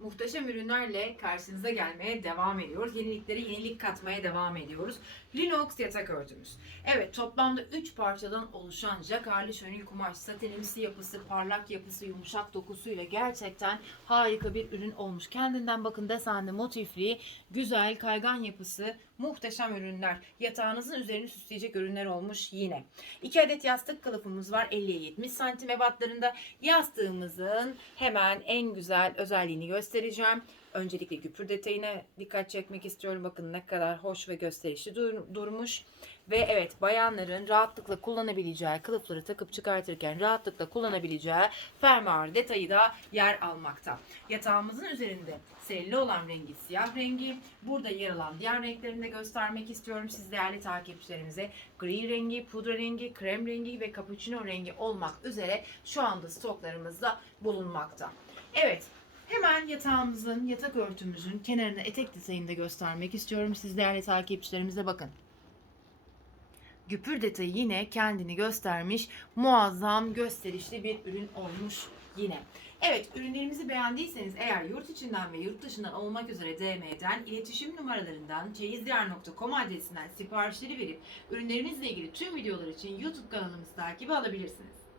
muhteşem ürünlerle karşınıza gelmeye devam ediyoruz. Yeniliklere yenilik katmaya devam ediyoruz. Linox yatak örtümüz. Evet toplamda 3 parçadan oluşan jakarlı şönil kumaş, satenimsi yapısı, parlak yapısı, yumuşak dokusuyla gerçekten harika bir ürün olmuş. Kendinden bakın desenli, motifli, güzel, kaygan yapısı, muhteşem ürünler. Yatağınızın üzerini süsleyecek ürünler olmuş yine. 2 adet yastık kılıfımız var 50'ye 70 santim ebatlarında. Yastığımızın hemen en güzel özelliğini göstereceğim. Öncelikle güpür detayına dikkat çekmek istiyorum. Bakın ne kadar hoş ve gösterişli dur- durmuş. Ve evet bayanların rahatlıkla kullanabileceği, kılıfları takıp çıkartırken rahatlıkla kullanabileceği fermuar detayı da yer almakta. Yatağımızın üzerinde selli olan rengi siyah rengi. Burada yer alan diğer renklerini de göstermek istiyorum siz değerli takipçilerimize. Gri rengi, pudra rengi, krem rengi ve cappuccino rengi olmak üzere şu anda stoklarımızda bulunmakta. Evet Hemen yatağımızın, yatak örtümüzün kenarına etek detayını da göstermek istiyorum. Siz değerli takipçilerimize bakın. Güpür detayı yine kendini göstermiş. Muazzam, gösterişli bir ürün olmuş yine. Evet, ürünlerimizi beğendiyseniz eğer yurt içinden ve yurt dışından olmak üzere DM'den, iletişim numaralarından, çeyizdiyar.com adresinden siparişleri verip ürünlerimizle ilgili tüm videolar için YouTube kanalımızı takibi alabilirsiniz.